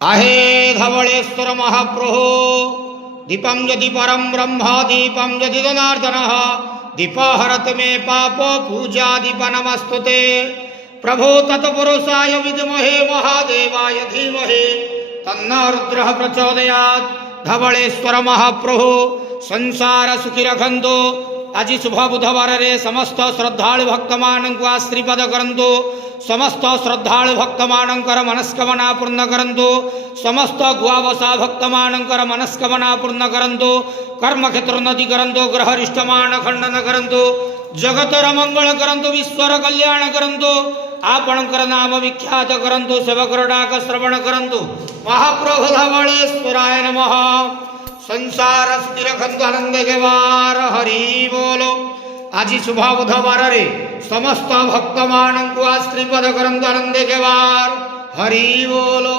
आहे धवलेश्वर महाप्रभो दीपं यदि परं ब्रह्म दीपं यदि जनार्दनः दीपहरत मे पाप पूजा दीप नमस्तुते प्रभो तत्पुरुषाय विद्महे महादेवाय धीमहि तन्नो रुद्रः प्रचोदयात्। धवलेश्वर महाप्रभु संसार सुखी रखंतु। आज शुभ बुधवार रे समस्त श्रद्धालु भक्त मानक आशीर्वाद करंतु। समस्त श्रद्धालु भक्त मानकर मनस्कामना पूर्ण करंतु। समस्त गुआवसा भक्त मानकर मनस्कामना पूर्ण करंतु। कर्म क्षेत्र उन्नति करंतु। ग्रह रिष्टमान खंडन करंतु। जगतर मंगल करंतु। विश्वर कल्याण करंतु। आपणकर नाम विख्यात करंतु। सेवकर डाक श्रवण करंतु। महाप्रभु धवलेश्वराय नमः। संसार स्थिर रखंतु। आनंद केवार हरि बोलो। आज शुभ बुधवार रे समस्त भक्त मानक आशीर्वाद करंतु। आनंद केवार हरि बोलो।